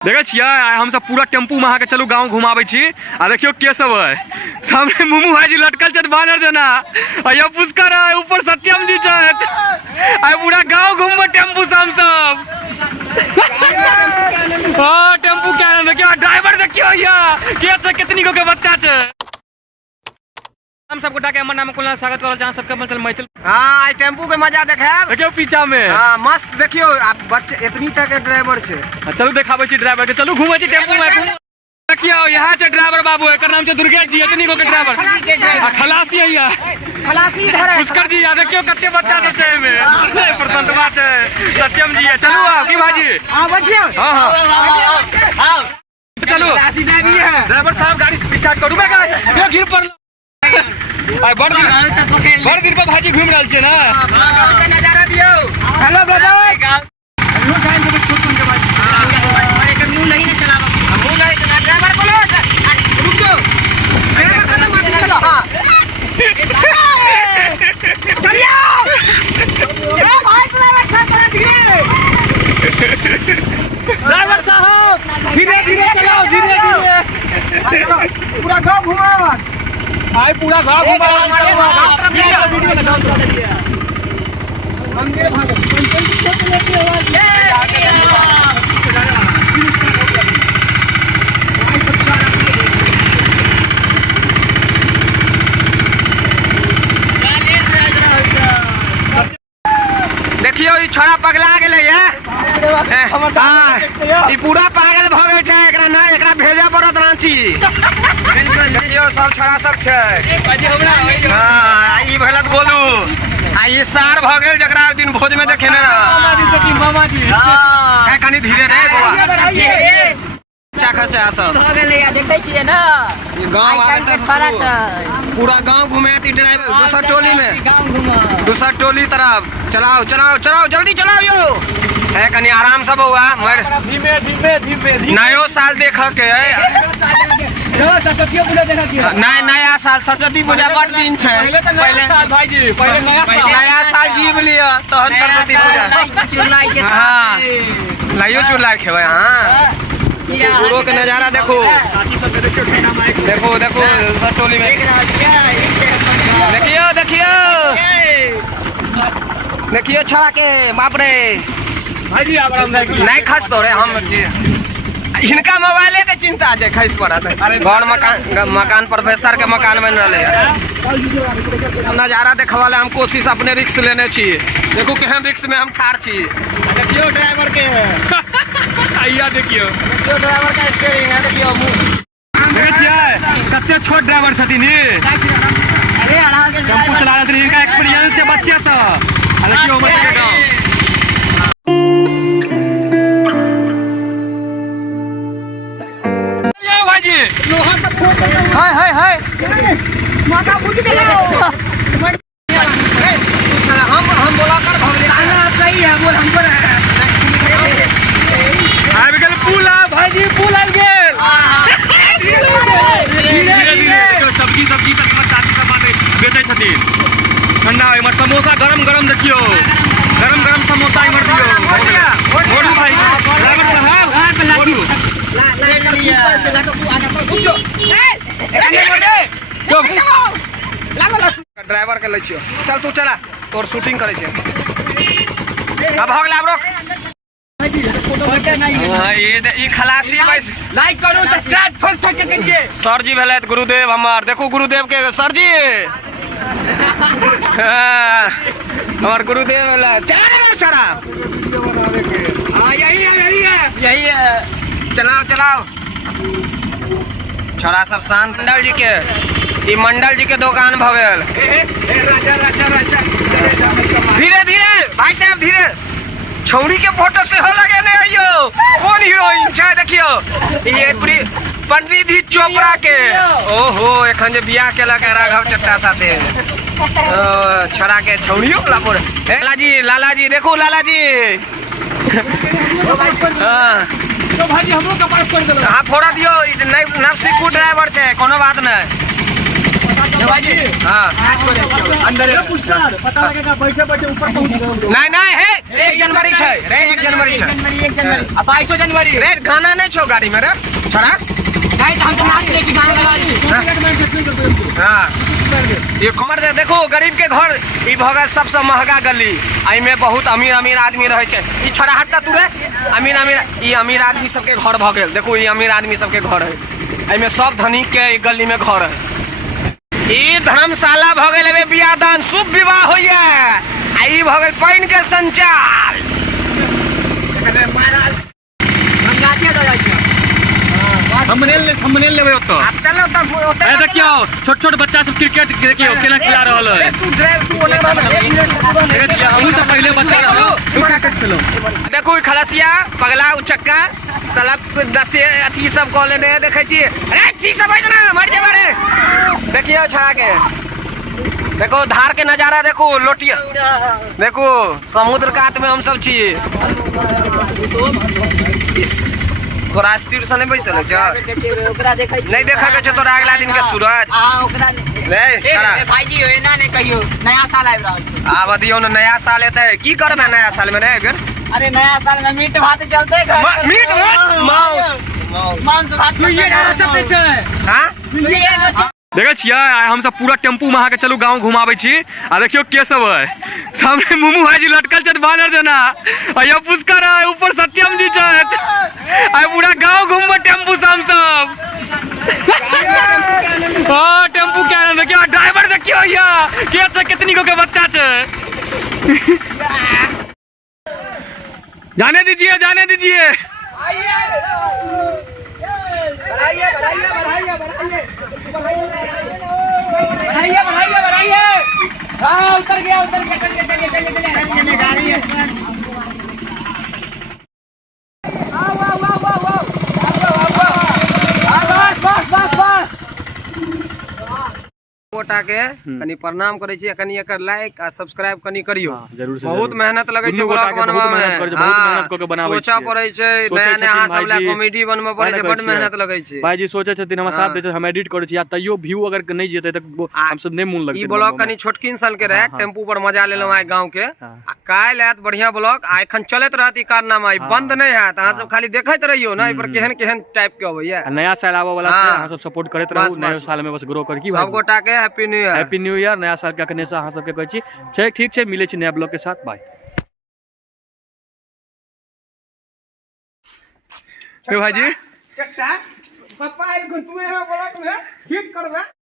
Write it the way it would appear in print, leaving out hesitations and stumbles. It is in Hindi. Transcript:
देखे छियै हम सब पूरा टेम्पू में अहाँ के चलू गाँव घुमाबे छी आ देखियो के सब है सामने मुमू भाईजी लटकल छथि बानर जना आ ये पुष्कर है ऊपर सत्यम जी छथि आ पूरा गाँव घूमबे टेम्पू से हम सब हां टेम्पू के देखियो ड्राइवर देखियो या के कितनी गो के बच्चा छै। हम सब गोटा के हमर नाम कुलना स्वागत करल जहां सबके मतलब मैथिल। हां आई टेम्पू के मजा देखाब देखियो पीछा में। हां मस्त देखियो आप बच्चे इतनी तक के ड्राइवर छे। चलू देखाबै छी ड्राइवर के चलू घुमै छी टेम्पू में। देखियो यहाँ छै ड्राइवर बाबू एकर नाम छै दुर्गेश जी इतनी गो के ड्राइवर आ खलासी है या खलासी इधर है पुष्कर जी आ देखियो कते बच्चा सब छै एमे प्रसन्नवा छै सत्यम जी है। चलू आ की भाजी हां बच्चियो हां चलो ड्राइवर साहब गाड़ी स्टार्ट करू मैं गाड़ी गिर पर बड़ गिर पर भाजी घूम रहल छै ना नजारा दियो। हेलो ब्रदर नो टाइम के छोड़ के भाई और एक मुंह नहीं चलावा मुंह नहीं चला ड्राइवर बोलो रुक जाओ ड्राइवर मत चलो। हां चलिए ए भाई ड्राइवर साहब धीरे ड्राइवर साहब धीरे धीरे चलाओ धीरे धीरे पूरा गांव घुमाओ भाई पूरा गांव देखियो ई छोरा पगला गेलै है ई पूरा पागल भ गेल छै एकरा ना एकरा भेजा पड़त रांची। देखियो सब छोरा सब छै हां ई भलत बोलू आ ई सार भ गेल जकरा दिन भोज में देखेने रह मामा जी है कनी धीरे रे बाबा चाखा से आ सब भ गेलै या देखै छियै ना ई गांव आवे त खड़ा छै पूरा गांव घुमे ती ड्राइवर दूसरा टोली में गांव घुमा दूसरा टोली तरफ चलाओ चलाओ चलाओ जल्दी चलाओ यो है कनी आराम से बउआ मर धीमे धीमे धीमे नयो साल देख के सरस्वती पूजा देखा कि नहीं नया साल सरस्वती पूजा बड़ दिन छै पहले साल भाईजी पहले नया साल जीव लिया तहन सरस्वती पूजा चुलाई के हां लाइयो चुला खेबै हां पूरो के नजारा देखो देखो देखो सटोली में देखियो देखियो देखियो छड़ा के बाप रे भाईजी आराम नहीं खस तो रे हम इनका मोबाइले के चिंता छै खस पड़त घर मकान प्रोफेसर के मकान बन रहले नजारा देखवाले हम कोशिश अपने रिस्क लेने छी देखो केहन रिस्क में हम ठार छी। देखियो ड्राइवर के आइया देखियो ड्राइवर का स्टीयरिंग है देखियो देखे छियै कते छोट ड्राइवर छथिन ई अरे आराम से टेम्पू चला रहल इनका एक्सपीरियंस है बच्चे से देखियो बच्चे के गांव भाईजी लोहा सब फोड़ दे हाय हाय हाय माथा फूट गेलो हम बोला कर भगले सही है बोल हमको आबि गेल पुल आ भाईजी पुल आबि गेल धीरे धीरे सब्जी सब्जी सब चाची सब बाटे बेचै छथिन ठंडा इमहर समोसा गरम गरम देखियो गरम गरम समोसा इमहर दियो मोड़ू भाई ड्राइवर साहब मोड़ू ड्राइवर के ले छियो चल तू चला तोर शूटिंग करे छै अब हो गेला रोक ई खलासी लाइक करू सब्सक्राइब ठोक ठोक के करिए। सर जी भेलैत गुरुदेव हमर देखो गुरुदेव के सर जी हमर गुरुदेव भेलैत चला हां यही है चलाओ चलाओ छोरा सब शांत मंडल जी के ई मंडल जी के दुकान भ गेल धीरे धीरे भाई साहब धीरे छौरी के फोटो से हो लगे ने आइयो कौन हीरोइन छै देखियो ये पंडित चोपड़ा के ओहो एखन जे बियाह केलक राघव चट्टा साथे छोरा के छौरियो वाला फोटो लाला जी देखो लाला जी हां तो भाईजी हमरो कपाल कर देलो हां फोड़ा दियो ई नवसिकू ड्राइवर छै कोनो बात नहीं भाईजी हां अंदर पता लगेगा बैठे बैठे ऊपर पहुंच नहीं नहीं है 1 जनवरी छै रे, 1 जनवरी छै, 1 जनवरी अब 22 जनवरी रे गाना नहीं छो गाड़ी में रे छोड़ा। नहीं तो हम तो नाच लेके गाना लगा दी। हाँ ये कमर दे देखो गरीब के घर ई भगल सबसे महंगा गली, आई में बहुत अमीर अमीर आदमी रहे छै। ई छोड़ा हटता तू रे, अमीर अमीर ई अमीर आदमी सबके घर भ गेल, देखो ई अमीर आदमी सबके घर है, आई में सब धनिक के ई गली में घर है। ई धर्मशाला भ गेल बे बियाह दान शुभ विवाह होइए, आ ई भ गेल पानी के संचार। गाछे दो जाइ छै। थंबनेल लेबै ओतो। अब चलो तब ए देखियो छोट छोट बच्चा सब क्रिकेट देखियो केना खिला रहल है। तू ड्राइव तू ओने देखे छियै हमहू सब पहले बच्चा रहलो क्रिकेट खेलो। देखो ई खलसिया पगला उचक्का साला दसे अथी सब कॉल ने देखे छी। अरे ठीक से बैठ ना मर जे मारे। देखियो छड़ा के देखो धार के नजारा देखो, लोटिया देखो समुद्र कात में हम सब छी। तोरा स्थिर से नहीं बैसल छ, ओकरा देखै नहीं देखा के छ तोरा अगला दिन के सूरज। हां ओकरा नहीं खड़ा भाईजी एना नहीं कहियो, नया साल आबि रहल छै। आब दियो न नया साल एते की करबे नया साल में रे। अरे नया साल में मीट भात चलते घर पर। मीट भात मांस भात ये सब छै। हां देखे छियै आइ हम सब पूरा टेम्पू में अहाँ के चलू गाँव घुमाबै छी। आ देखियो के सब है सामने मुमू भाईजी लटकल छथि बानर जेना, अयो पुष्कर है, ऊपर सत्यम जी छथि। आइ पूरा गाँव घूमबो टेम्पू से हम सब। हाँ टेम्पू के आनंद देखियो, ड्राइवर देखियो या के छै, कितनी गो के बच्चा छै। जाने दीजिए जाने दीजिए। बढ़ाइए। हाँ उतर गया चलिए गाड़ी है। बस कोटा के कनी प्रणाम करे छी, कनी एकर लाइक आ सब्सक्राइब कनी करियो। जरूर से बहुत मेहनत लगे छै ब्लॉग बनवा में, बहुत मेहनत क के बनाबै छी। सोचा पड़ै छै नया नया अहाँ सब ला कॉमेडी बनवा पड़ै छै, बड मेहनत लगे छै। भाईजी सोचे छथिन हमरा साथ दे छै, हम एडिट करै छी आ तइयो व्यू अगर नहीं जेते त हम सब नहीं मून लगते। ई ब्लॉग कनी छोटकिन सन के रहे, टेम्पू पर मजा लेलो आइ गांव के। आ काल आत बढ़िया ब्लॉग आ एखन चलत रहत ई कारनामा, ई बंद नहीं हैत। अहाँ सब खाली देखैत रहियो ना, ई पर केहन केहन टाइप के होइया। नया साल आवे वाला छै, अहाँ सब सपोर्ट करैत रहू। नया साल में बस ग्रो कर की सब गोटा के happy new year. Happy new year. नया साल के अखने से अहाँ सबके कहै छी ठीक छै, मिलै छी नया ब्लॉग के साथ। बाय भाईजी। चट्टा पापा आई गुंतुए ब्लॉग में हिट करबे।